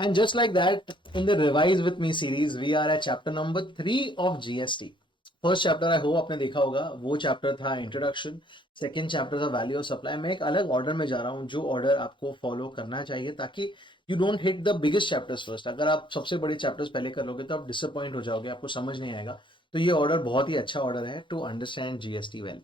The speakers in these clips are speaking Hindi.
And just like that, in the Revise with Me series, we are at chapter number 3 of GST. First chapter I hope आपने देखा होगा, वो चैप्टर था इंट्रोडक्शन। सेकंड चैप्टर था वैल्यू ऑफ सप्लाई। मैं एक अलग ऑर्डर में जा रहा हूँ, जो ऑर्डर आपको फॉलो करना चाहिए ताकि you don't hit the biggest chapters first. अगर आप सबसे बड़े चैप्टर्स पहले कर लोगे तो आप डिसअपॉइंट हो जाओगे, आपको समझ नहीं आएगा। तो ये ऑर्डर बहुत ही अच्छा ऑर्डर है to understand GST well.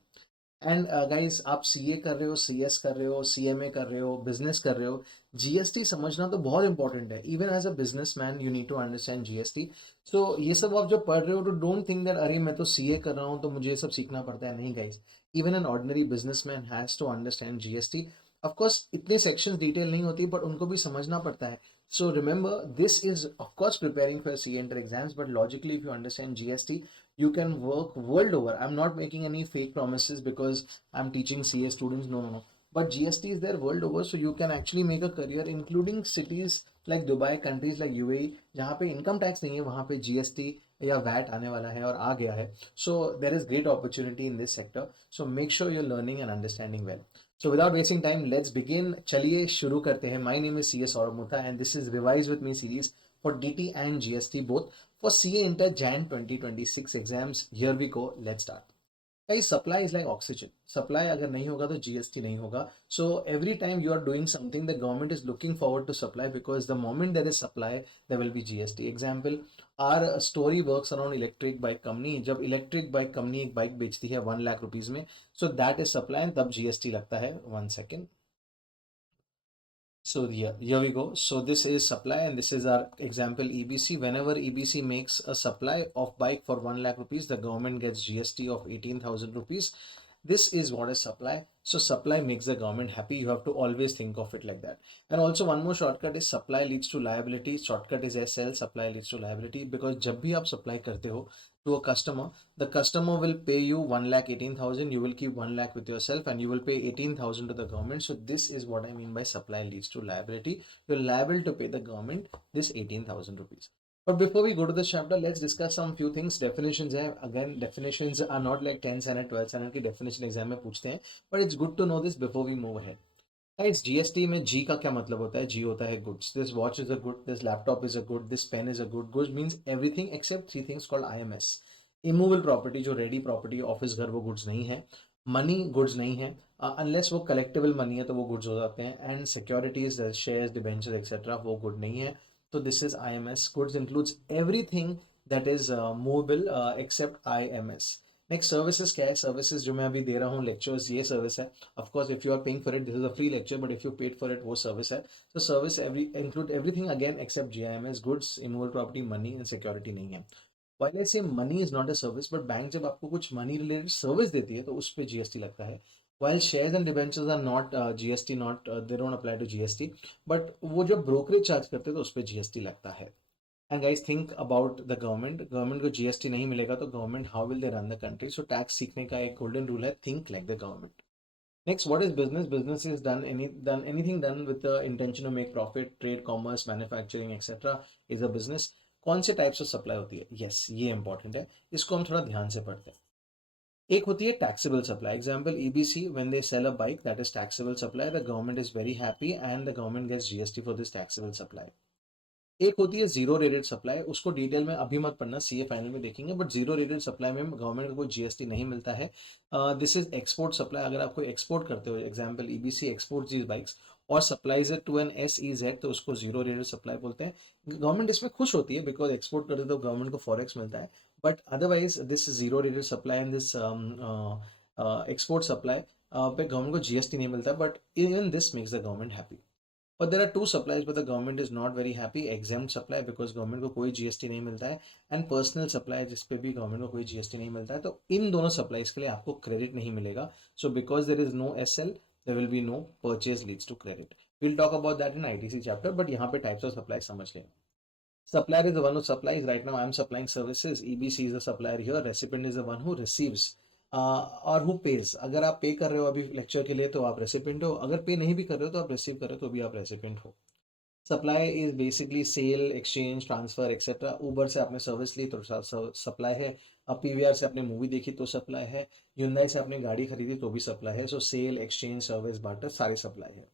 And guys, आप सीए कर रहे हो, सीएस कर रहे हो, सीएमए कर रहे हो, बिजनेस कर रहे हो, जीएसटी समझना तो बहुत इंपॉर्टेंट है। Even as a business man you need to understand GST. So ये सब आप जब पढ़ रहे हो तो डोंट थिंक दैट अरे मैं तो सीए कर रहा हूँ तो मुझे ये सब सीखना पड़ता है। नहीं guys, even an ordinary business man has to understand GST. Of course इतने सेक्शन डिटेल नहीं होती, बट उनको भी समझना पड़ता है। So remember, this is of course preparing for CA Inter exams, but logically, if you understand GST, you can work world over. I'm not making any fake promises because I'm teaching CA students. No, no, no. But GST is there world over, so you can actually make a career, including cities like Dubai, countries like UAE, जहाँ पे income tax नहीं है, वहाँ पे GST या VAT आने वाला है और आ गया है. So there is great opportunity in this sector. So make sure you're learning and understanding well. So without wasting time, let's begin. चलिए शुरू करते हैं. My name is CS Saurabh Mutha and this is Revise with Me series for DT and GST both for CA Inter Jan 2026 exams. Here we go. Let's start. भाई supply is like oxygen. Supply अगर नहीं होगा तो जीएसटी नहीं होगा। So every time you are doing something, the government is looking forward to supply, because the moment there is supply there will be GST. Example, our story works around electric bike company. जब इलेक्ट्रिक बाइक कंपनी एक बाइक बेचती है 1 लाख रुपीज में, सो दैट इज सप्लाई, तब जीएसटी लगता है। 1 second. So here we go. So this is supply and this is our example EBC. Whenever EBC makes a supply of bike for 1 lakh rupees, the government gets GST of 18,000 rupees. This is what is supply. So supply makes the government happy. You have to always think of it like that. And also one more shortcut is supply leads to liability. Shortcut is SL, supply leads to liability, because जब भी आप supply करते हो to a customer, the customer will pay you 1,18,000. You will keep 1 lakh with yourself and you will pay 18,000 to the government. So this is what I mean by supply leads to liability. You're liable to pay the government this 18,000 rupees. But before we go to this chapter, let's discuss some few things. Definitions है. Again, definitions are not like 10th standard, 12th standard की definition exam में पूछते हैं. But it's good to know this before we move ahead. Guys, GST में G का क्या मतलब होता है? G होता है goods. This watch is a good, this laptop is a good, this pen is a good. Goods means everything except three things called IMS. Immovable property, जो ready property, ऑफिस घर, वो goods नहीं है. Money goods नहीं है. Unless वो collectible money है तो वो goods हो जाते हैं. And securities, shares, debentures, etc. वो good नहीं है. So this is IMS. Goods includes everything that is movable except IMS. Next services क्या है? सर्विसेज जो मैं अभी दे रहा हूँ लेक्चर्स, ये सर्विस है. Of course if you are paying for it, this is a free lecture, but if you paid for it, वो सर्विस है. तो service every include everything again except जीआईएमएस. Goods, immovable property, money and security नहीं है. While I say money is not a service, but bank जब आपको कुछ मनी रिलेटेड सर्विस देती है तो उस पर जीएसटी लगता है. while shares and debentures are not GST, not they don't apply to GST, but वो जो ब्रोकरेज चार्ज करते हैं तो उस पर जीएसटी लगता है. And guys, think about the government. Government को जीएसटी नहीं मिलेगा तो government how will they run the country? So tax सीखने का एक गोल्डन रूल है, think like the government. Next, what is business? Business is done anything done with the intention to make profit. Trade, commerce, manufacturing etcetera is a business. कौन से टाइप्स ऑफ सप्लाई होती है? यस, ये इंपॉर्टेंट है, इसको हम थोड़ा ध्यान से पढ़ते हैं. एक होती है taxable supply. Example EBC, when they sell a bike, that is taxable supply. The government is very happy and the government gets GST for this taxable supply. एक होती है जीरो रेटेड सप्लाई. उसको डिटेल में अभी मत पढ़ना, सीए फाइनल में देखेंगे. बट जीरो रेटेड सप्लाई में गवर्नमेंट को कोई जीएसटी नहीं मिलता है. This is export supply. अगर आप कोई एक्सपोर्ट करते हो, example EBC export these bikes और supplies it to an SEZ, तो उसको जीरो रेटेड सप्लाई बोलते हैं. गवर्नमेंट इसमें खुश होती है बिकॉज एक्सपोर्ट करते तो गवर्नमेंट को फॉरेक्स मिलता है. But otherwise this zero rated supply and this export supply पे गवर्नमेंट को जीएसटी नहीं मिलता. But even this makes the government happy. But there are two supplies but the government is not very happy. Exempt supply because government को कोई जीएसटी नहीं मिलता है, and personal supply जिस पे भी government को कोई जीएसटी नहीं मिलता है. तो इन दोनों supplies के लिए आपको क्रेडिट नहीं मिलेगा. So because there is no SL, there will be no purchase leads to credit. We'll talk about that in ITC chapter, but यहाँ पे types of supply समझ लें. Supplier is the one who supplies. Right now I am supplying services. EBC is the supplier here. Recipient is the one who receives. और हु पेज. अगर आप पे कर रहे हो अभी लेक्चर के लिए तो आप रेसिपेंट हो. अगर पे नहीं भी कर रहे हो तो आप रिसीव कर रहे हो तो भी आप रेसिपेंट हो. Supply is basically sale, exchange, transfer etcetera. Uber से आपने सर्विस ली तो सप्लाई है. अब पीवीआर से आपने मूवी देखी तो सप्लाई है. Hyundai से आपने गाड़ी खरीदी तो भी सप्लाई है. सो सेल, एक्सचेंज, सर्विस, बार्टर सारे सप्लाई है.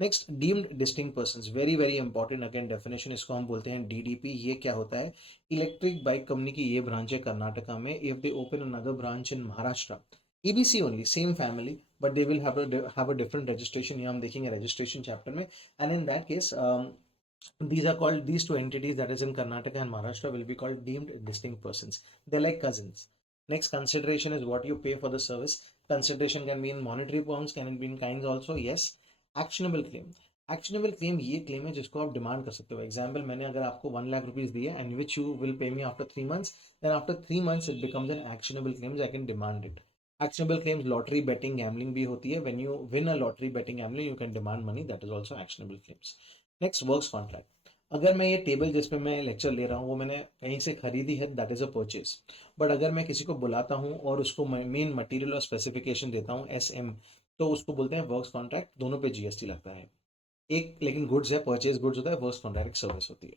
Next deemed distinct persons, very very important again definition, इसको हम बोलते हैं डीडीपी। ये क्या होता है? इलेक्ट्रिक बाइक कंपनी की ये ब्रांच है कर्नाटका में, if they open another branch in Maharashtra, EBC only, same family, but they will have a different registration, ये हम देखेंगे रजिस्ट्रेशन चैप्टर में। And in that case these are called, these two entities that is in Karnataka and Maharashtra will be called deemed distinct persons. They're like cousins. Next, consideration is what you pay for the service. Consideration can be in monetary terms, can it be in kinds also? Yes. Actionable claim, actionable claim ये क्लेम है जिसको आप डिमांड कर सकते हो। एग्जाम्पल, मैंने अगर आपको 1 लाख रुपीज दिए and which you will pay me after 3 months, then after 3 months it becomes an actionable claims, I can demand it. Actionable claims lottery betting gambling भी होती है, when you win a lottery betting gambling you can demand money, that is also actionable claims. Next, works contract. अगर मैं ये टेबल जिस पे मैं लेक्चर ले रहा हूँ वो मैंने कहीं से खरीदी है, that is a purchase. But अगर मैं किसी को बुलाता हूँ और उसको मेन मटेरियल और स्पेसिफिकेशन देता हूँ SM, तो उसको बोलते हैं वर्क्स कॉन्ट्रैक्ट, दोनों पे GST लगता है। एक लेकिन गुड्स है, परचेज गुड्स होता है, वर्क्स कॉन्ट्रैक्ट सर्विस होती है।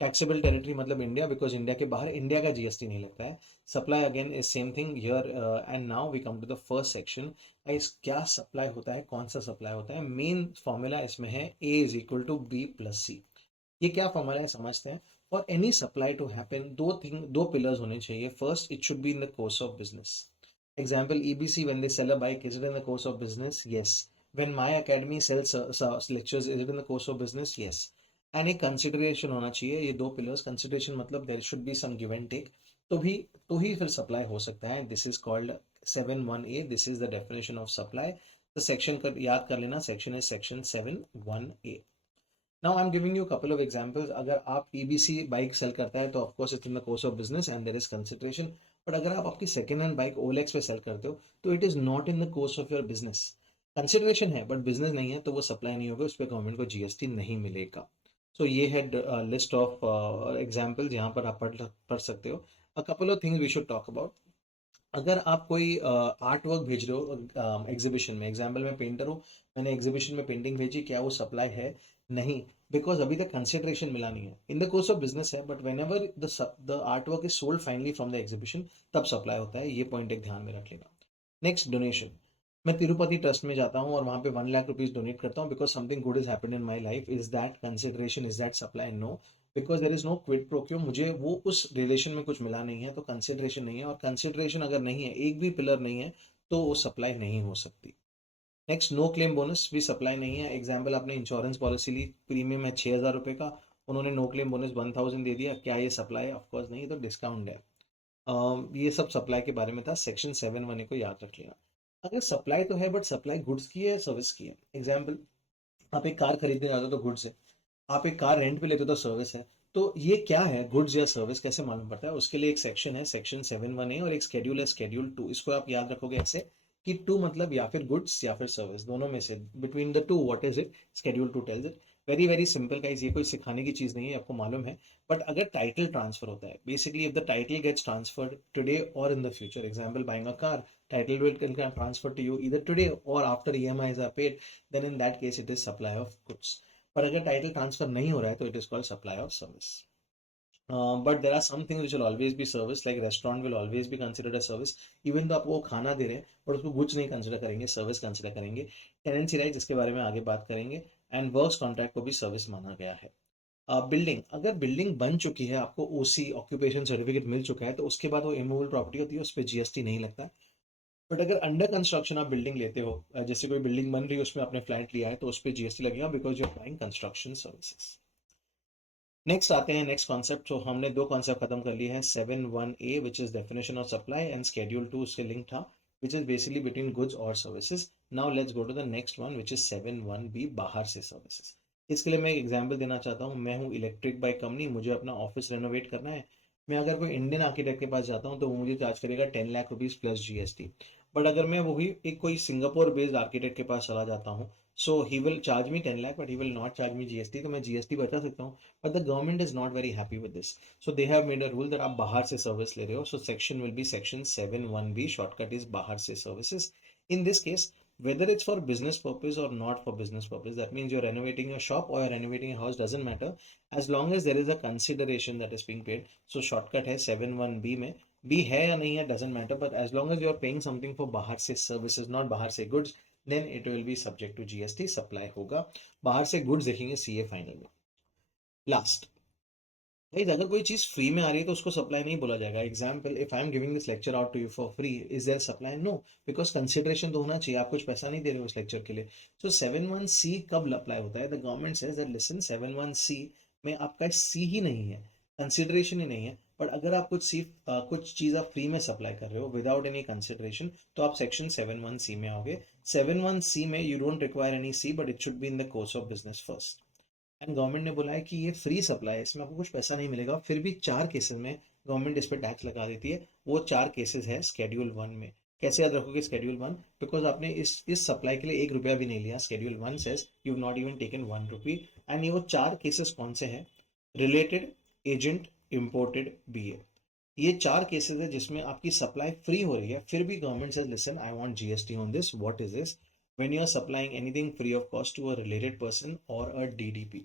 टैक्सेबल टेरिटरी मतलब इंडिया, बिकॉज इंडिया के बाहर इंडिया का GST नहीं लगता है। Supply again is same thing here. And now we come to the first section. इस क्या सप्लाई होता है, कौन सा सप्लाई होता है? मेन फॉर्मूला इसमें है A = B+C। ये क्या फॉर्मूला है समझते हैं। For any supply to happen, दो पिलर्स होने चाहिए। First, it should be in the course of business. Example, EBC, when they sell a bike, is it in the course of business? Yes. When my academy sells lectures, is it in the course of business? Yes. And एक कंसिडरेशन होना चाहिए, ये दो पिलर्स। कंसिडरेशन मतलब there should be some give and take, तो भी तो ही फिर सप्लाई हो सकता है। This is called 7(1)(a, this is the definition of supply. तो सेक्शन कर याद कर लेना, section is section 7(1)(a। Now I am giving you couple of examples. अगर आप EBC बाइक सेल करता है तो of course it's in the course of business and there is consideration. But अगर आप आपकी सेकेंड हैंड बाइक OLX पे सेल करते हो तो it is not in the course of your business. Consideration है बट बिजनेस नहीं है, तो वो सप्लाई नहीं होगा, उस पर गवर्नमेंट को GST नहीं मिलेगा। सो ये है लिस्ट ऑफ एग्जाम्पल्स, यहाँ पर आप पढ़ सकते हो। A couple of things we should talk about. अगर आप कोई आर्ट वर्क भेज रहे हो एग्जीबिशन में, एग्जाम्पल मैं पेंटर हूँ, मैंने एग्जीबिशन में पेंटिंग भेजी, क्या वो सप्लाई है? नहीं, बिकॉज अभी तक कंसिडरेशन मिला नहीं है। In the course of business है, but whenever the art work is sold finally from the exhibition, तब सप्लाई होता है। ये पॉइंट एक ध्यान में रख लेना। Next, donation. मैं तिरुपति ट्रस्ट में जाता हूँ और वहाँ पे 1 लाख रुपीज डोनेट करता हूँ because something good is happened in my life. Is that consideration? Is that supply? No, because there is no quid pro quo, मुझे वो उस रिलेशन में कुछ मिला नहीं है, तो कंसिडरेशन नहीं है। और कंसिडरेशन अगर नहीं है, एक भी पिलर नहीं है, तो वो सप्लाई नहीं हो सकती। नेक्स्ट, नो क्लेम बोनस भी सप्लाई नहीं है। एग्जाम्पल, आपने इंश्योरेंस पॉलिसी ली, प्रीमियम है 6,000 रुपये का, उन्होंने नो क्लेम बोनस 1,000 दे दिया, क्या ये सप्लाई है? ऑफकोर्स नहीं, तो डिस्काउंट है। ये सब सप्लाई के बारे में था, सेक्शन 7(1)(a को याद रख लेना। अगर सप्लाई तो है बट सप्लाई गुड्स की है, सर्विस की है। एग्जाम्पल, आप एक कार खरीदने जाते हो तो गुड्स है, आप एक कार रेंट पे लेते हो तो सर्विस है। तो ये क्या है, गुड्स या सर्विस, कैसे मालूम पड़ता है? उसके लिए एक सेक्शन है, सेक्शन 7(1)(a, और एक शेड्यूल है, शेड्यूल 2। इसको आप याद रखोगे ऐसे कि टू मतलब या फिर गुड्स या फिर सर्विस, दोनों में से between the two what is it, schedule 2 tells it. Very very simple guys, ये कोई सिखाने की चीज नहीं है, आपको मालूम है। बट अगर टाइटल ट्रांसफर होता है, basically if the title gets transferred today और in the future, example buying a car, title will transfer to you either today और after EMIs are paid, then in that case it is supply of goods. पर अगर टाइटल ट्रांसफर नहीं हो रहा है तो it is called supply of service. But there are some things which will always be service, like restaurant will always be considered a service, even तो आपको वो खाना दे रहे हैं बट उसको गुड्स नहीं कंसिडर करेंगे, सर्विस कंसिडर करेंगे। टेनेंसी राइट, जिसके बारे में आगे बात करेंगे, एंड वर्क्स कॉन्ट्रैक्ट को भी सर्विस माना गया है। बिल्डिंग, अगर बिल्डिंग बन चुकी है, आपको OC ऑक्यूपेशन सर्टिफिकेट मिल चुका है, तो उसके बाद वो इमूवेबल प्रॉपर्टी होती है, उस पर GST नहीं लगता है। बट अगर अंडर कंस्ट्रक्शन आप बिल्डिंग लेते हो, जैसे कोई बिल्डिंग बन रही है उसमें आपने फ्लैट लिया है, तो उस पर GST लगेगा, because you are buying construction services. Next आते हैं, नेक्स्ट कॉन्सेप्ट। तो हमने दो कॉन्सेप्ट खत्म कर लिए हैं, 7(1)(a which is definition of supply, and schedule 2 उसके लिंक था, which is basically between goods और services. Now let's go to the next one which is 7(1)(b, बाहर से सर्विसेज। इसके लिए मैं एक एग्जांपल देना चाहता हूँ। मैं हूँ इलेक्ट्रिक बाइक कंपनी, मुझे अपना ऑफिस रेनोवेट करना है। मैं अगर कोई इंडियन आर्किटेक्ट के पास जाता हूँ तो वो मुझे चार्ज करेगा 10 lakh rupees plus GST। But अगर मैं वही एक कोई सिंगापुर बेस्ड आर्किटेक्ट के पास चला जाता हूँ, so he will charge me 10 lakh but he will not charge me GST, तो मैं GST बचा सकता हूँ। but the government is not very happy with this, so they have made a rule that आप बाहर से सर्विस ले रहे हो, so section will be section 7(1)(b, shortcut is बाहर से services। In this case, whether it's for business purpose or not for business purpose, that means you're renovating your shop or you're renovating a house, doesn't matter, as long as there is a consideration that is being paid। so shortcut है 7(1)(b में, B है या नहीं है doesn't matter, but as long as you're paying something for बाहर से services, not बाहर से goods, then it will be subject to GST, supply होगा। बाहर से गुड्स देखेंगे सीए फाइनल में। लास्ट गाइस, अगर कोई चीज फ्री में आ रही है तो उसको सप्लाई नहीं बोला जाएगा। Example, if I am giving this lecture out to you for free, is there supply? No, because consideration तो होना चाहिए, आप कुछ पैसा नहीं दे रहे हो इस लेक्चर के लिए। सो 7(1)(c) कब अप्लाई होता है? The government says that listen, 7(1)(c) में आपका सी ही नहीं है, कंसिडरेशन ही नहीं है, बट अगर आप कुछ चीज आप फ्री में सप्लाई कर रहे हो विदाउट एनी कंसिडरेशन, तो आप सेक्शन 7(1)(c) में आओगे। 7(1)(c) में you don't require any C, but it should be in the course of business first. And government ने बोला है कि ये फ्री सप्लाई है, इसमें आपको कुछ पैसा नहीं मिलेगा, फिर भी 4 केसेस में गवर्नमेंट इस पर टैक्स लगा देती है। वो 4 केसेस है स्केड्यूल 1 में। कैसे याद रखोगे स्केड्यूल 1? बिकॉज आपने इस सप्लाई के लिए 1 रुपया भी नहीं लिया। Schedule 1 says you not even taken 1 rupee. And ये वो 4 केसेस कौन से हैं? Related, agent, imported, BA. ये 4 केसेस है जिसमें आपकी सप्लाई फ्री हो रही है, फिर भी government says listen, I want GST on this. What is this? When you are supplying anything free of cost to a related person और अ डीडीपी।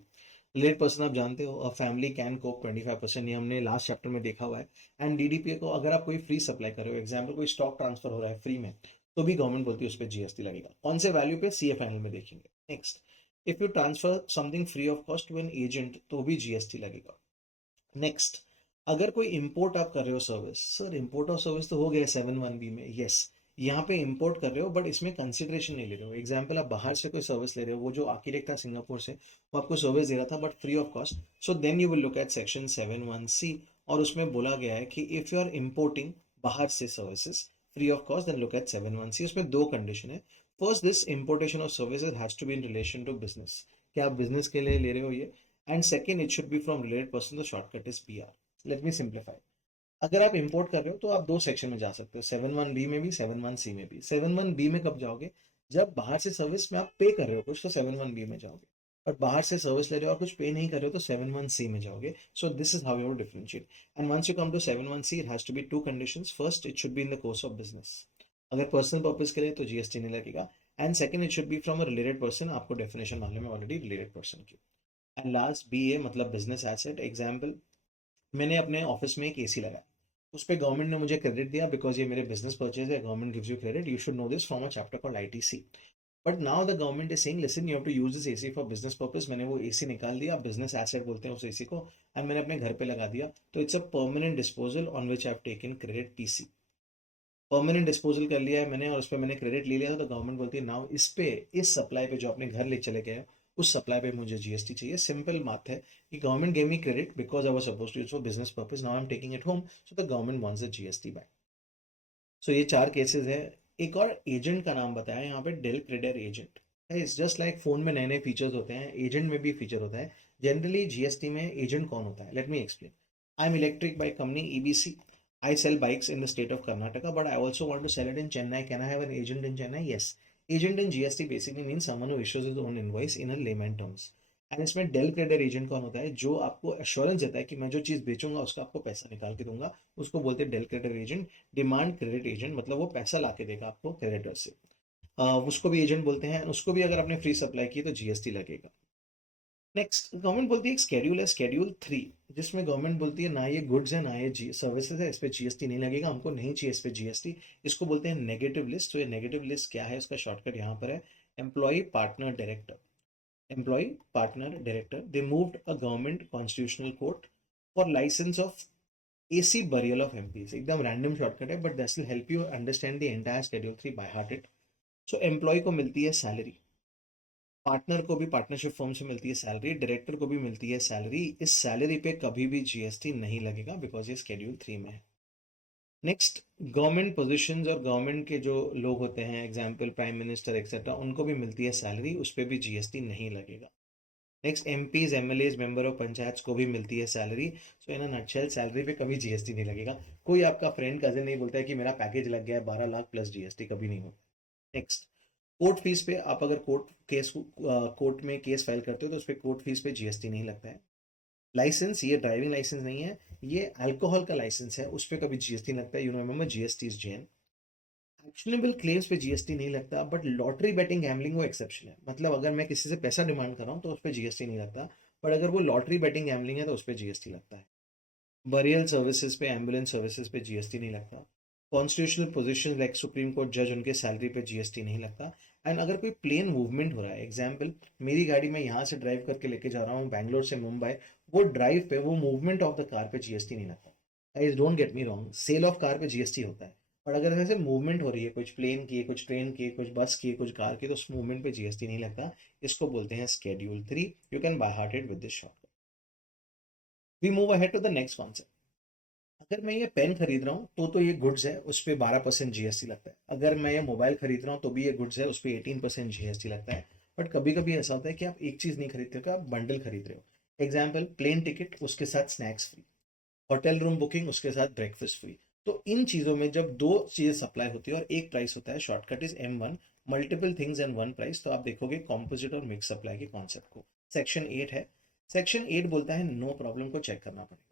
रिलेटेड पर्सन आप जानते हो, अ फैमिली कैन कोप 25%, ये हमने लास्ट चैप्टर में देखा हुआ है। एंड डीडीपी को अगर आप कोई फ्री सप्लाई कर रहे हो, एग्जाम्पल कोई स्टॉक ट्रांसफर हो रहा है फ्री में, तो भी गवर्नमेंट बोलती है उस पर जीएसटी लगेगा। कौन से वैल्यू पे? सीए फाइनल में देखेंगे। Next, if you transfer something free of cost to an agent, तो भी जीएसटी लगेगा। नेक्स्ट, अगर कोई इंपोर्ट आप कर रहे हो service, sir import of service तो हो गया 7(1)(b) में, यस। यहाँ पे इंपोर्ट कर रहे हो बट इसमें कंसिडरेशन नहीं ले रहे हो। एग्जाम्पल, आप बाहर से कोई सर्विस ले रहे हो, वो जो आर्किटेक्ट था सिंगापुर से, वो आपको सर्विस दे रहा था but free of cost. So then you will look at section 7(1)(c), और उसमें बोला गया है कि इफ यू आर इम्पोर्टिंग बाहर से services free of cost, then look at 7(1)(c। उसमें 2 कंडीशन है। First, this importation of services has to be in relation to business, क्या आप बिजनेस के लिए ले रहे हो ये। And second, it should be from related person, the shortcut is PR. Let me simplify. अगर आप इंपोर्ट कर रहे हो तो आप 2 सेक्शन में जा सकते हो, 7(1)(b) में भी, 7(1)(c) में भी। 7(1)(b) में कब जाओगे? जब बाहर से सर्विस में आप पे कर रहे हो कुछ, तो 7(1)(b) में जाओगे। बट बाहर से सर्विस ले रहे हो और कुछ पे नहीं कर रहे हो, तो 7(1)(c) में जाओगे। So this is how you differentiate. And once you come to 7(1)(c), it has to be 2 conditions. First, it should be in the course of business, अगर पर्सनल पर्पज के लिए तो जीएसटी नहीं लगेगा। And second, it should be from a related person, आपको डेफिनेशन मालूम है ऑलरेडी रिलेटेड पर्सन की। एंड लास्ट, बी ए मतलब बिजनेस एसेट। एग्जाम्पल, मैंने अपने ऑफिस में एक एसी लगाया, उस पर गवर्नमेंट ने मुझे क्रेडिट दिया बिकॉज ये मेरे बिजनेस परचेज है, government gives you credit, you should know this from a chapter called ITC. But now the government is saying listen, you have to use this AC for business purpose. मैंने वो एसी निकाल दिया, बिजनेस एसेट बोलते हैं उस एसी को, एंड मैंने अपने घर पे लगा दिया, तो it's a permanent disposal on which I have taken credit, PC. Permanent disposal कर लिया है मैंने, और उस पर मैंने क्रेडिट ले लिया था, तो गवर्नमेंट बोलती है नाउ इस पे, इस सप्लाई पे जो अपने घर ले चले गए, उस सप्लाई पे मुझे जीएसटी चाहिए। सिंपल बात है कि government gave me credit because I was supposed to use for business purpose, now I am taking it home, so the government wants the GST back. So ये 4 केसेस है। एक और एजेंट का नाम बताया यहाँ पे, del credere agent. It's just like phone में नए नए फीचर्स होते हैं, एजेंट में भी फीचर होता है। जनरली जीएसटी में एजेंट कौन होता है? Let me explain. I am electric bike company EBC, I sell bikes in the state of Karnataka, but I also want to sell it in Chennai. Can I have an agent in Chennai? Yes. Agent in GST basically means someone who issues his own invoice in a layman terms. And इसमें डेल क्रेडिटर एजेंट कौन होता है? जो आपको एश्योरेंस देता है कि मैं जो चीज़ बेचूंगा उसका आपको पैसा निकाल के दूंगा, उसको बोलते हैं del credere agent. Demand credit agent मतलब वो पैसा ला के देगा आपको क्रेडिटर से, उसको भी एजेंट बोलते हैं। उसको भी अगर आपने फ्री सप्लाई की तो जीएसटी लगेगा। नेक्स्ट, गवर्नमेंट बोलती है एक स्केड्यूल है, स्केड्यूल 3, जिसमें गवर्नमेंट बोलती है ना ये गुड्स है ना ये जी सर्विसेज है, इस पर जीएसटी नहीं लगेगा, हमको नहीं चाहिए इस पर जीएसटी। इसको बोलते हैं नेगेटिव लिस्ट। तो ये नेगेटिव लिस्ट क्या है, उसका शॉर्टकट यहाँ पर है, employ partner director. Employ partner director, they moved a government constitutional court for license of AC burial of MPs. एकदम रैंडम शॉर्टकट है, but this will help you understand the entire schedule 3 by heart it. So employ को मिलती है सैलरी, पार्टनर को भी पार्टनरशिप फॉर्म से मिलती है सैलरी, डायरेक्टर को भी मिलती है सैलरी। इस सैलरी पे कभी भी जीएसटी नहीं लगेगा बिकॉज ये स्केड्यूल 3 में है। नेक्स्ट, गवर्नमेंट पोजीशंस और गवर्नमेंट के जो लोग होते हैं, एग्जाम्पल प्राइम मिनिस्टर एक्सेट्रा, उनको भी मिलती है सैलरी, उस पर भी जीएसटी नहीं लगेगा। Next, MPs MLAs member of panchayat को भी मिलती है salary. So in nutshell salary पे कभी जीएसटी नहीं लगेगा। कोई आपका फ्रेंड कजन नहीं बोलता है कि मेरा पैकेज लग गया है 12 लाख प्लस जीएसटी, कभी नहीं होता। नेक्स्ट, कोर्ट फीस पे आप अगर कोर्ट में केस फाइल करते हो तो उस पर कोर्ट फीस पे जीएसटी नहीं लगता है। लाइसेंस, ये ड्राइविंग लाइसेंस नहीं है, ये अल्कोहल का लाइसेंस है, उस पर कभी जीएसटी लगता है। You know remember GST is जेन। एक्शनेबल क्लेम्स पे जीएसटी नहीं लगता, बट लॉटरी बेटिंग गैम्बलिंग वो एक्सेप्शन है। मतलब अगर मैं किसी से पैसा डिमांड कर रहा हूँ तो उस पर जीएसटी नहीं लगता, बट अगर वो लॉटरी बेटिंग गैम्बलिंग है तो उस पर जीएसटी लगता है। बरियल सर्विसेज पे, एम्बुलेंस सर्विसेज पे जीएसटी नहीं लगता। Constitutional position like supreme court जज, उनके सैलरी पे जीएसटी नहीं लगता। एंड अगर कोई प्लेन मूवमेंट हो रहा है, एग्जाम्पल मेरी गाड़ी में यहाँ से ड्राइव करके लेके जा रहा हूँ बैंगलोर से मुंबई, वो ड्राइव पे वो मूवमेंट ऑफ द कार पे जीएसटी नहीं लगता। Guys don't get me wrong, sale of car पे जीएसटी होता है, पर अगर ऐसे मूवमेंट हो रही है, कुछ प्लेन की, कुछ ट्रेन की, कुछ बस की, कुछ कार की, तो उस मूवमेंट पे जीएसटी नहीं लगता। इसको बोलते हैं schedule 3। You can by heart it with this shortcut. We move ahead to the next concept. अगर मैं ये पेन खरीद रहा हूँ तो ये गुड्स है, उस पर 12% जीएसटी लगता है। अगर मैं ये मोबाइल खरीद रहा हूँ तो भी ये गुड्स है, उस पर 18% जीएसटी लगता है। बट कभी कभी ऐसा होता है कि आप एक चीज़ नहीं खरीदते हो, कि आप बंडल खरीद रहे हो। एग्जाम्पल प्लेन टिकट, उसके साथ snacks free, hotel room booking, उसके साथ ब्रेकफास्ट फ्री। तो इन चीज़ों में जब दो चीज़ें सप्लाई होती है और एक प्राइस होता है, shortcut is M1, multiple things and one price, तो आप देखोगे कॉम्पोजिट और मिक्स सप्लाई के कॉन्सेप्ट को। सेक्शन 8 है। सेक्शन 8 बोलता है नो प्रॉब्लम को चेक करना पड़ेगा।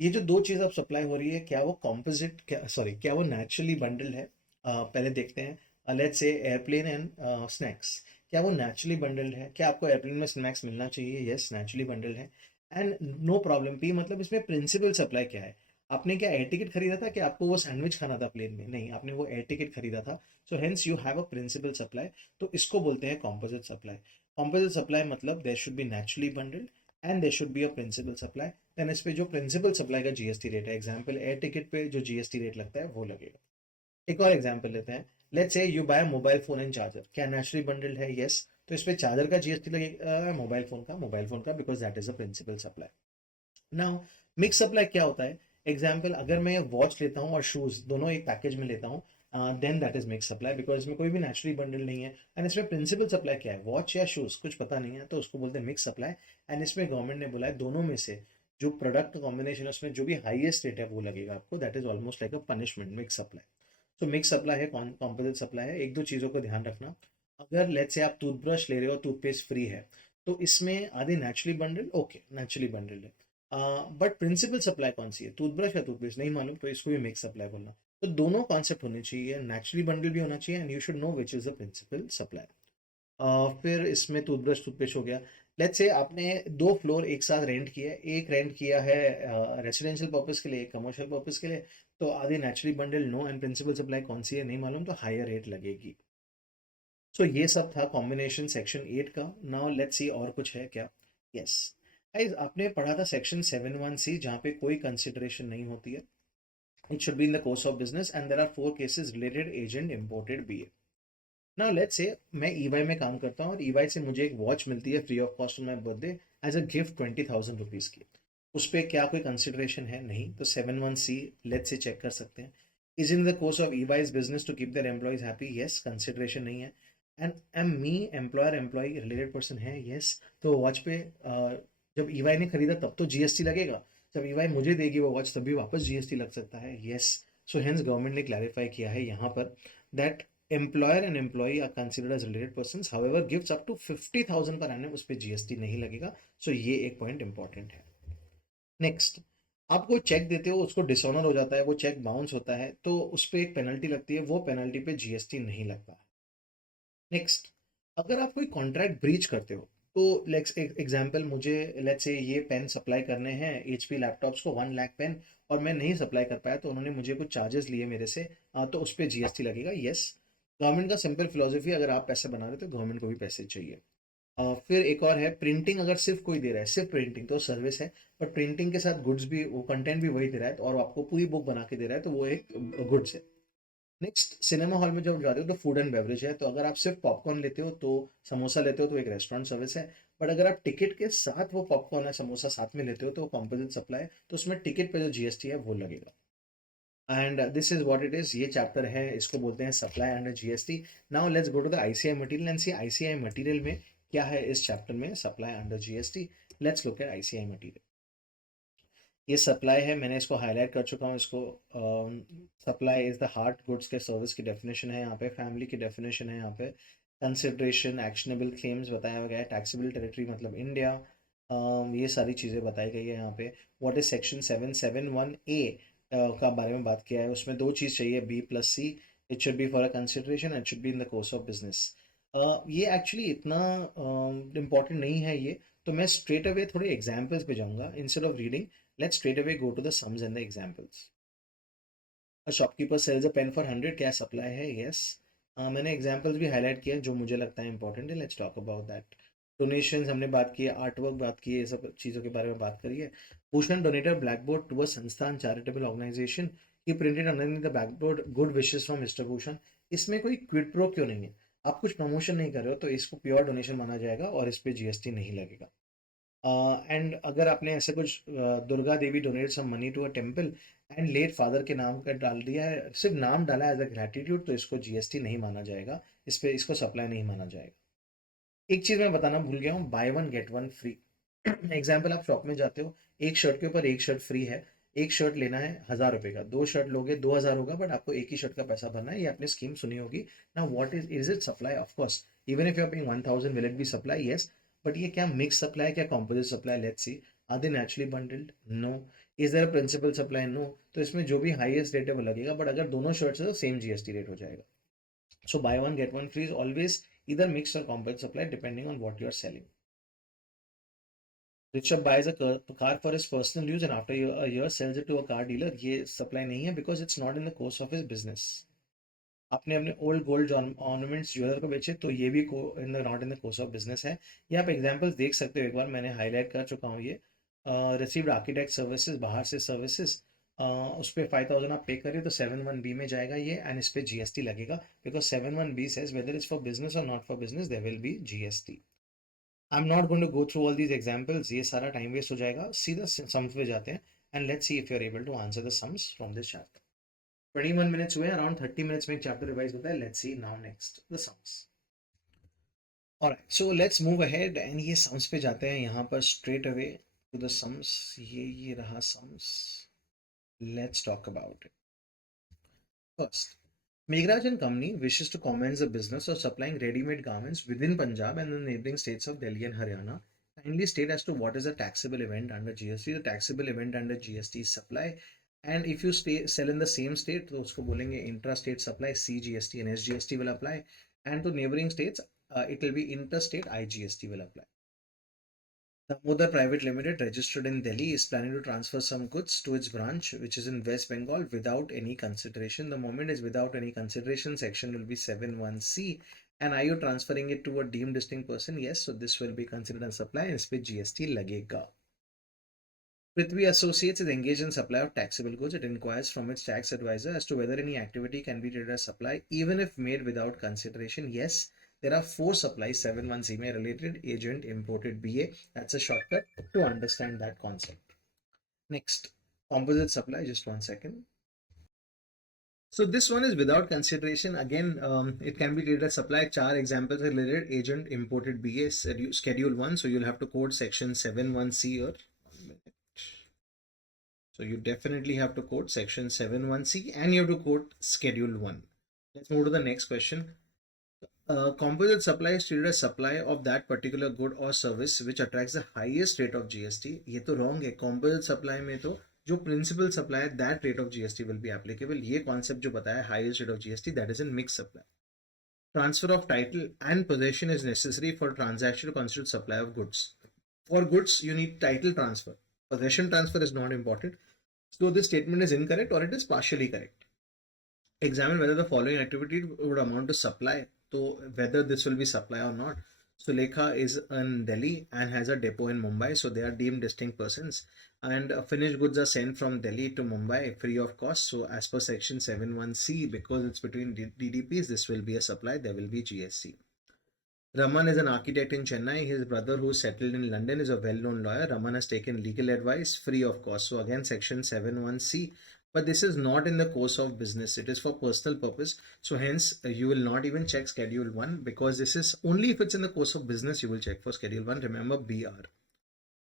ये जो दो चीज़ अब सप्लाई हो रही है, क्या वो कॉम्पोजिट, क्या सॉरी, क्या वो नेचुरली बंडल्ड है? पहले देखते हैं। लेट्स से एयरप्लेन एंड स्नैक्स, क्या वो नेचुरली बंडल्ड है? क्या आपको एयरप्लेन में स्नैक्स मिलना चाहिए? यस, नेचुरली बंडल्ड है। एंड नो प्रॉब्लम पी, मतलब इसमें प्रिंसिपल सप्लाई क्या है? आपने क्या एयर टिकट खरीदा था कि आपको वो सैंडविच खाना था प्लेन में? नहीं, आपने वो एयर टिकट खरीदा था। So hence you have a principal supply. तो इसको बोलते हैं कॉम्पोजिट सप्लाई। कॉम्पोजिट सप्लाई मतलब there should be naturally bundled and there should be a principal supply. Then इस पे जो प्रिंसिपल सप्लाई का जीएसटी रेट है, एग्जाम्पल एयर टिकट पे जो जीएसटी रेट लगता है वो लगेगा। एक और एग्जाम्पल लेते हैं। Let's say you buy mobile phone and charger, क्या नेचुरली बंडल्ड है? यस। तो इस पे चार्जर का जीएसटी लगेगा, मोबाइल फोन का because that is a principal supply. Now mix supply क्या होता है? एग्जाम्पल अगर मैं वॉच लेता हूँ और शूज दोनों एक पैकेज में लेता हूँ, then that is mix supply, because इसमें कोई भी नेचुरली बंडल नहीं है। एंड इसमें प्रिंसिपल सप्लाई क्या है, वॉच या शूज, कुछ पता नहीं है, तो उसको बोलते हैं मिक्स सप्लाई। एंड इसमें गवर्नमेंट ने बोला है दोनों में से जो प्रोडक्ट का कॉम्बिनेशन है उसमें जो भी हाईएस्ट रेट है वो लगेगा आपको, that is almost like a punishment, mix supply. तो मिक्स सप्लाई है, कॉम्पोजिट सप्लाई है। एक दो चीज़ों को ध्यान रखना। अगर लेट्स से आप टूथब्रश ले रहे हो, टूथपेस्ट फ्री है, तो इसमें आधे naturally bundled, okay naturally bundled है। बट प्रिंसिपल सप्लाई कौन सी है, टूथब्रश या टूथपेस्ट, नहीं मालूम, तो इसको भी मिक्स सप्लाई बोलना। तो दोनों कॉन्सेप्ट होने चाहिए, नेचुरली बंडल भी होना चाहिए, and you should know which is the principal supply. फिर इसमें टूथब्रश टूथपेस्ट हो गया। लेट्स से आपने दो फ्लोर एक साथ रेंट किया है, एक रेंट किया है रेसिडेंशियल पर्पस के लिए, एक कमर्शियल पर्पस के लिए, तो आधी naturally bundle no, and principal supply कौन सी है नहीं मालूम, तो हायर रेट लगेगी। सो ये सब था कॉम्बिनेशन सेक्शन 8 का। नाउ लेट्स सी और कुछ है क्या। यस गाइस, आपने पढ़ा था सेक्शन 7(1)(c), जहाँ पे कोई कंसिडरेशन नहीं होती है। It should be in the course of business and there are 4 cases related, agent, imported, BA. Now let's say मैं ईवाई में काम करता हूँ और ईवाई से मुझे एक वॉच मिलती है free of cost on my birthday, as a gift 20,000 rupees की। उस पर क्या कोई कंसिडरेशन है? नहीं। तो 7(1)(c) लेट्स से चेक कर सकते हैं। Is in the course of EY's business to keep their employees happy? Yes, consideration नहीं है। And am me employer employ related person है? यस। तो वॉच पे जब ईवाई ने खरीदा तब तो जीएसटी लगेगा, जब ईवाई मुझे देगी वो वॉच तभी वापस जीएसटी लग सकता है। यस। सो हेंस गवर्नमेंट ने क्लैरिफाई किया है यहाँ पर that employer and employee are considered as related persons, however gifts up to 50,000 per annum उस पर जीएसटी नहीं लगेगा। सो ये एक पॉइंट इंपॉर्टेंट है। नेक्स्ट, आप कोई चेक देते हो, उसको डिसऑनर हो जाता है, वो चेक बाउंस होता है, तो उस पर एक पेनल्टी लगती है, वो पेनल्टी पे जीएसटी नहीं लगता। नेक्स्ट, अगर आप कोई कॉन्ट्रैक्ट ब्रीच करते हो, तो लेट्स एग्जांपल मुझे लेट्स से ये पेन सप्लाई करने हैं एचपी लैपटॉप्स को 1 लाख पेन, और मैं नहीं सप्लाई कर पाया, तो उन्होंने मुझे कुछ चार्जेस लिए मेरे से, तो उस पर जीएसटी लगेगा। यस, गवर्नमेंट का सिंपल फिलोसफी, अगर आप पैसे बना रहे हो तो गवर्नमेंट को भी पैसे चाहिए। फिर एक और है प्रिंटिंग, अगर सिर्फ कोई दे रहा है, सिर्फ प्रिंटिंग, तो सर्विस है। बट प्रिंटिंग के साथ गुड्स भी, वो कंटेंट भी वही दे रहा है, तो और आपको पूरी बुक बना के दे रहा है, तो वो एक गुड्स है। नेक्स्ट, सिनेमा हॉल में जब जाते हो तो फूड एंड बेवरेज है, तो अगर आप सिर्फ पॉपकॉर्न लेते हो, तो समोसा लेते हो, तो एक रेस्टोरेंट सर्विस है। बट अगर आप टिकट के साथ वो पॉपकॉर्न या समोसा साथ में लेते हो, तो कॉम्पोजिट सप्लाई, तो उसमें टिकट पे जो जीएसटी है वो लगेगा। And this is what it is, ये चैप्टर है, इसको बोलते हैं supply under GST. Now let's go to the ICI material and see ICI material में क्या है इस चैप्टर में, supply under GST. Let's look at ICI material. ये सप्लाई है, मैंने इसको हाईलाइट कर चुका हूँ इसको। Supply is the hard goods के सर्विस की डेफिनेशन है यहाँ पे, फैमिली की डेफिनेशन है यहाँ पे, कंसिडरेशन, एक्शनेबल क्लेम्स बताया गया है, टैक्सेबल टेरिटरी मतलब इंडिया, ये सारी चीज़ें बताई गई है यहाँ पे। व्हाट इज सेक्शन 7(7)(1)(a) का बारे में बात किया है, उसमें दो चीज़ चाहिए, B+C। It should B for a consideration, it should be in the course of business. ये एक्चुअली इतना इम्पॉर्टेंट नहीं है ये, तो मैं स्ट्रेट अवे थोड़े एग्जाम्पल्स पे जाऊंगा instead of reading. Let's straight away go to the sums and the examples. A shopkeeper sells a pen for 100, क्या सप्लाई है? Yes. मैंने एग्जांपल्स भी हाईलाइट किए हैं जो मुझे लगता है इंपॉर्टेंट है। Let's talk about that. Donations हमने बात की है, आर्ट वर्क बात की है, ये सब चीज़ों के बारे में बात करी है। Bhushan donated blackboard to a sansthan charitable organization. He printed underneath the blackboard good wishes from mister Bhushan. इसमें कोई क्विड प्रो क्यों नहीं है? आप कुछ प्रमोशन नहीं कर रहे हो तो इसको प्योर डोनेशन माना जाएगा और इस पे जीएसटी नहीं लगेगा। एंड अगर आपने ऐसे कुछ Durga Devi donate some money to a temple and late father के नाम का डाल दिया है, सिर्फ नाम डाला है एज अ ग्रेटिट्यूड, तो इसको जीएसटी नहीं माना जाएगा। इस पे इसको सप्लाई नहीं माना जाएगा। एक चीज मैं बताना भूल गया हूँ, by one get one free. Example, आप शॉप में जाते हो, एक शर्ट के ऊपर एक शर्ट फ्री है। एक शर्ट लेना है 1000 रुपए का, दो शर्ट लोगे 2000 होगा, बट आपको एक ही शर्ट का पैसा भरना है। ये आपने स्कीम सुनी होगी ना। What is it supply? Of course, even if you are paying 1000 will it be supply? Yes. But ये क्या मिक्स सप्लाई, क्या composite supply? Let's see. Are they naturally bundled? No. Is there principal supply? No. तो इसमें जो भी हाईएस्ट रेट है वो लगेगा, बट अगर दोनों शर्ट्स है तो सेम जीएसटी रेट हो जाएगा। So buy one get one free is always either mixed or composite supply depending on what you are selling. Rishabh buys a car for his personal use and after a year sells it to a car dealer. ये supply नहीं है because it's not in the course of his business. आपने अपने ओल्ड गोल्ड ऑर्नामेंट्स ज्वेलर को बेचे तो ये भी not in the course of business है। ये आप एग्जांपल्स देख सकते हो, एक बार मैंने हाईलाइट कर चुका हूँ ये। रिसीव्ड आर्किटेक्ट सर्विसेज, बाहर से सर्विसेज, उस पर 5000 आप पे करिए तो 7(1)(b) में जाएगा ये, एंड इस पे जीएसटी लगेगा because 7(1)(b) says whether it's for business or not for business there will be GST. I'm not going to go through all these examples, ये सारा टाइम वेस्ट हो जाएगा। सीधा सम्स पे जाते हैं and let's see if you are able to answer the sums from this chapter. 21 minutes हुए, अराउंड 30 मिनट्स में एक चैप्टर रिवाइज होता है। Let's see now next the sums. Alright, so let's move ahead and ये सम्स पे जाते हैं यहाँ पर straight away to the sums. ये रहा sums. Let's talk about it. First, Megraj and Company wishes to commence the business of supplying ready-made garments within Punjab and the neighboring states of Delhi and Haryana. Kindly state as to what is a taxable event under GST. The taxable event under GST is supply, and if you sell in the same state, तो उसको बोलेंगे intra-state supply, CGST and SGST will apply, and to neighboring states, it will be interstate IGST will apply. Damodar Private Limited, registered in Delhi, is planning to transfer some goods to its branch, which is in West Bengal, without any consideration. The moment is without any consideration, section will be 7(1)(c). And are you transferring it to a deemed distinct person? Yes, so this will be considered as supply and इस पे GST लगेगा. Prithvi Associates is engaged in supply of taxable goods. It inquires from its tax advisor as to whether any activity can be treated as supply even if made without consideration. Yes, there are 4 supplies 7(1)(c) में related, agent, imported, BA. That's a shortcut to understand that concept. Next, composite supply. Just one second. So this one is without consideration. Again, it can be treated as supply. 4 examples are related: agent, imported, BA, schedule 1. So you'll have to code section 7(1)(c) here. So you definitely have to code section 7(1)(c) and you have to code schedule 1. Let's move to the next question. Composite supply is treated as supply of that particular good or service which attracts the highest rate of GST. ये तो wrong है. Composite supply में तो जो principal supply है, that rate of GST will be applicable. ये concept जो बताया highest rate of GST, that is in mixed supply. Transfer of title and possession is necessary for transaction to constitute supply of goods. For goods, you need title transfer. Possession transfer is not important. So this statement is incorrect or it is partially correct. Examine whether the following activity would amount to supply. So whether this will be supply or not. Sulekha is in Delhi and has a depot in Mumbai, so they are deemed distinct persons. And finished goods are sent from Delhi to Mumbai free of cost. So as per section 7(1)(c), because it's between DDPs, this will be a supply. There will be GST. Raman is an architect in Chennai. His brother, who is settled in London, is a well-known lawyer. Raman has taken legal advice free of cost. So again, section 7(1)(c). But this is not in the course of business. It is for personal purpose. So hence, you will not even check schedule 1 because this is only if it's in the course of business you will check for schedule 1. Remember, BR.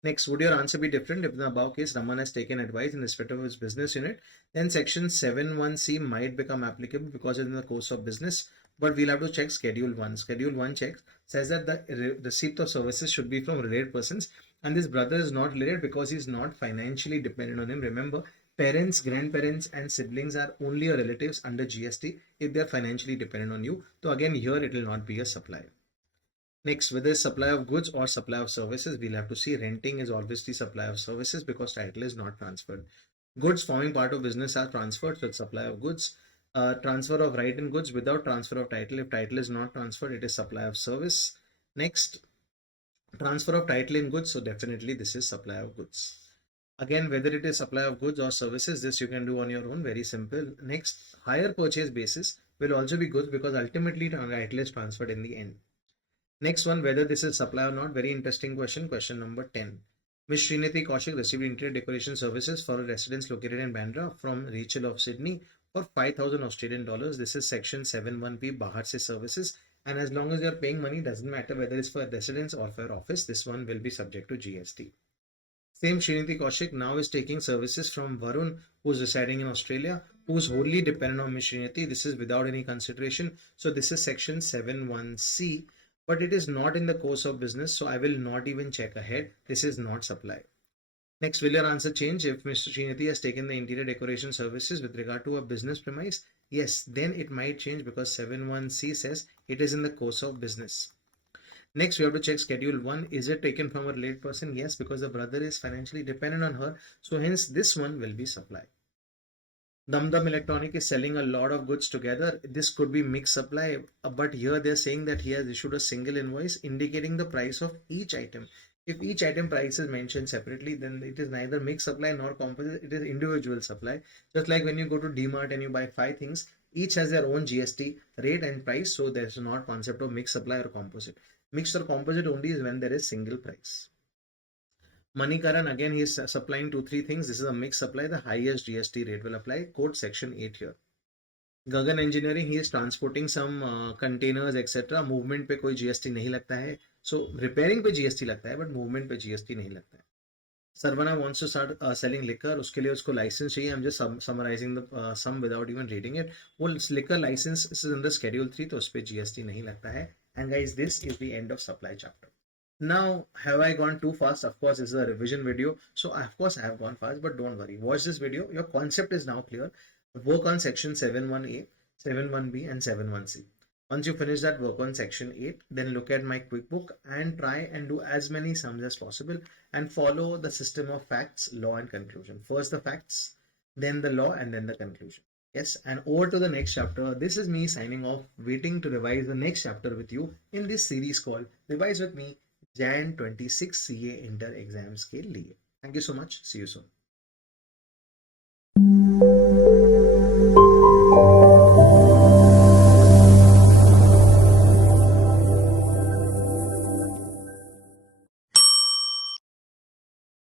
Next, would your answer be different if in the above case Raman has taken advice in respect of his business unit? Then section 7(1)(c) might become applicable because it's in the course of business. But we'll have to check schedule 1. Schedule 1 checks says that the receipt of services should be from related persons, and this brother is not related because he's not financially dependent on him. Remember, parents, grandparents and siblings are only your relatives under GST if they are financially dependent on you. So again, here it will not be a supply. Next, whether it's supply of goods or supply of services, we'll have to see. Renting is obviously supply of services because title is not transferred. Goods forming part of business are transferred, so it's supply of goods. Transfer of right in goods without transfer of title. If title is not transferred, it is supply of service. Next, transfer of title in goods. So definitely this is supply of goods. Again, whether it is supply of goods or services, this you can do on your own. Very simple. Next, higher purchase basis will also be goods because ultimately title is transferred in the end. Next one, whether this is supply or not. Very interesting question. Question number 10. Ms. Srinidhi Kaushik received interior decoration services for a residence located in Bandra from Rachel of Sydney for 5,000 Australian dollars. This is section 71B Bahar se services. And as long as you're paying money, doesn't matter whether it's for residence or for office, this one will be subject to GST. Same Srinidhi Kaushik now is taking services from Varun, who's residing in Australia, who's wholly dependent on Ms. Srinidhi. This is without any consideration. So this is section 71C, but it is not in the course of business. So I will not even check ahead. This is not supply. Next, will your answer change if Mr. Srinidhi has taken the interior decoration services with regard to a business premise? Yes, then it might change because 71C says it is in the course of business. Next, we have to check schedule 1. Is it taken from a related person? Yes, because the brother is financially dependent on her. So hence this one will be supply. Dum Electronic is selling a lot of goods together. This could be mixed supply, but here they're saying that he has issued a single invoice indicating the price of each item. If each item price is mentioned separately, then it is neither mixed supply nor composite, it is individual supply. Just like when you go to DMart and you buy 5 things, each has their own GST rate and price, so there's not concept of mixed supply or composite. Mixed or composite only is when there is single price. Manikaran, again, he is supplying 2-3 things. This is a mixed supply. The highest GST rate will apply. Code section 8 here. Gagan Engineering, he is transporting some containers, etc. Movement पे कोई GST नहीं लगता है. So repairing पे GST लगता है, but movement पे GST नहीं लगता है. Sarvana wants to start selling liquor. उसके लिए उसको license चाहिए. I'm just summarizing the sum without even reading it. वो liquor license is in the schedule 3, तो उस पे GST नहीं लगता है. And guys, this is the end of supply chapter. Now, have I gone too fast? Of course, this is a revision video. So, of course, I have gone fast, but don't worry. Watch this video. Your concept is now clear. Work on section 71A, 71B, and 71C. Once you finish that, work on section 8. Then look at my quick book and try and do as many sums as possible and follow the system of facts, law, and conclusion. First the facts, then the law, and then the conclusion. Yes, and over to the next chapter. This is me signing off, waiting to revise the next chapter with you in this series called Revise with Me Jan 26 CA Inter Exams के लिए. Thank you so much. See you soon.